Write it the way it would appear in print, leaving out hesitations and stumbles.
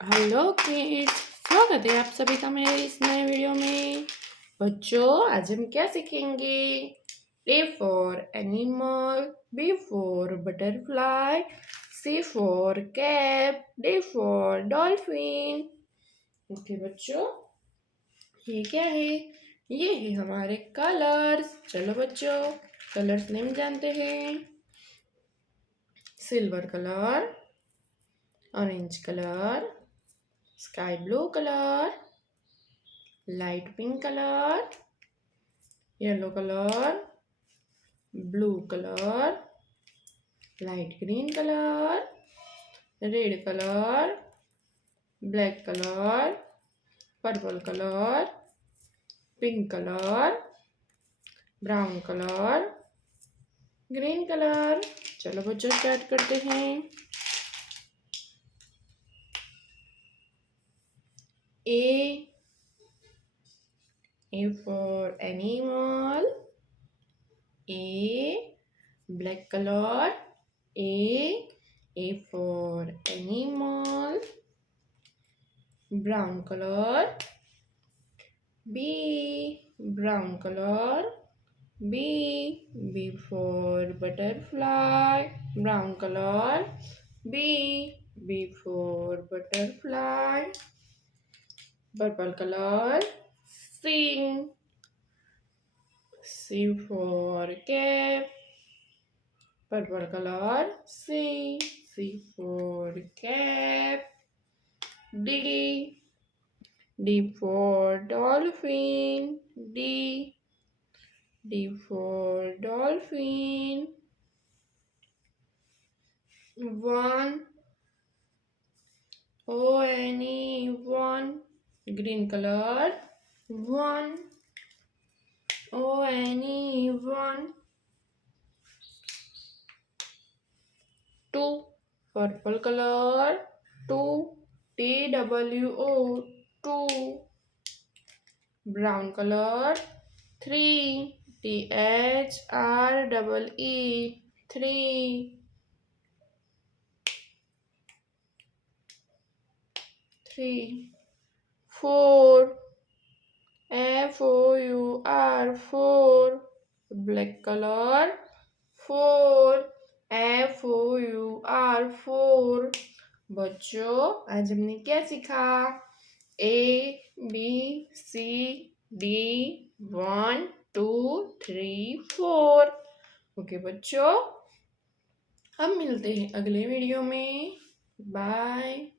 Hello kids. स्वागत है आप सभी का मेरे इस नए वीडियो में। बच्चों, आज हम क्या सीखेंगे? A for animal, B for butterfly, C for cap, D for dolphin. Okay बच्चों, ये क्या है? ये है हमारे कलर्स। चलो बच्चों, कलर्स नेम जानते हैं। Silver colour, orange colour, sky blue colour, light pink colour, yellow colour, blue colour, light green colour, red colour, black colour, purple colour, pink colour, brown colour, green colour. चलो बच्चों, start करते हैं। A for animal. A, black color. A for animal, brown color. B, brown color. B for butterfly, brown color. B for butterfly, purple color. C for cap, purple color. C for cap. D for dolphin. D for dolphin. 1, one, green color. 1, one. 2, purple color. 2, TWO, 2. Brown color. 3, THREE, 3. 4, FOUR, 4. Black color. 4, FOUR, 4. बच्चों, आज हमने क्या सीखा? ABCD 1 2 3 4। Okay बच्चों, हम मिलते हैं अगले वीडियो में। बाय।